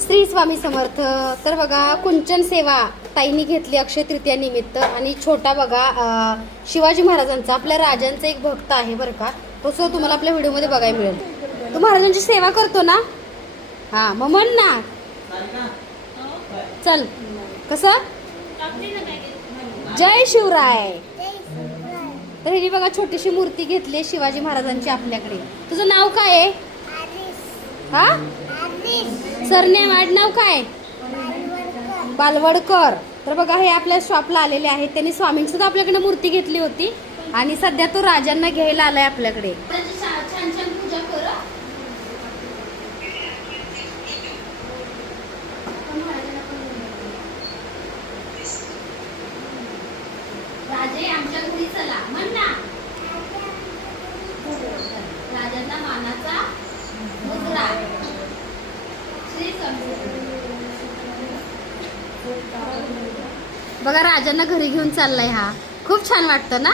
श्री स्वामी समर्थ. तर बघा कुंचन सेवा ताईंनी घेतली अक्षय तृतीया निमित्त. आणि छोटा बघा शिवाजी महाराजांचा आपल्या राजांचा एक भक्त आहे बरं का, तो सुद्धा तुम्हाला आपल्या व्हिडिओमध्ये बघायला मिळेल. तो महाराजांची सेवा करतो ना. हा मग म्हण ना, चल कसं जय शिवराय. तर हिने बघा छोटीशी मूर्ती घेतली शिवाजी महाराजांची आपल्याकडे. तुझं नाव काय आहे? हा सरनेम आडनाव काय? बालवडकर. तर बघा हे आपल्या शॉपला आलेले आहेत. त्यांनी स्वामींची सुद्धा आपल्याकडे मूर्ती घेतली होती आणि सध्या तो राजांना घ्यायला आलाय आपल्याकडे. छान छान पूजा कर. राजे आमच्या घरी चला म्हण ना. राजांना मानाचा मुद्रा. बघा राजांना घरी घेऊन चाललाय हा. खूप छान वाटतं ना.